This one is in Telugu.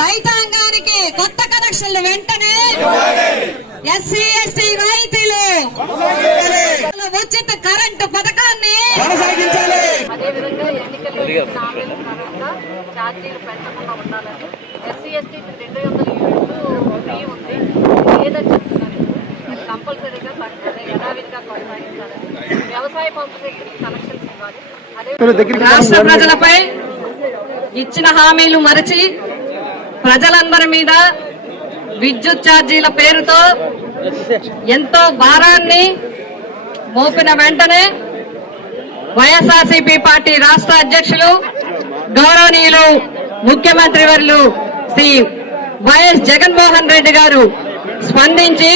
రైతాంగానికి కొత్త కనెక్షన్లు వెంటనే, ఎస్సీ ఎస్టీ రైతులు ఉచిత కరెంటు పథకాన్ని కొనసాగించాలి. అదేవిధంగా ఎన్నికల్లో ఛార్జీలు పెంచకుండా ఉండాలని, ఎస్సీ ఎస్టీ 200 యూనిట్లు ఫ్రీ ఉంది, లేదని చెప్తున్నారు. కంపల్సరీగా యథావిధిగా కొనసాగించాలని, వ్యవసాయ పంపు సెక్యూరిటీ కనెక్షన్స్ ఇవ్వాలి. రాష్ట్ర ప్రజలపై ఇచ్చిన హామీలు మరచి ప్రజలందరి మీద విద్యుత్ ఛార్జీల పేరుతో ఎంతో భారాన్ని మోపిన వెంటనే వైఎస్ఆర్సీపీ పార్టీ రాష్ట్ర అధ్యక్షులు గౌరవనీయులు ముఖ్యమంత్రి వర్యులు శ్రీ వైఎస్ జగన్మోహన్ రెడ్డి గారు స్పందించి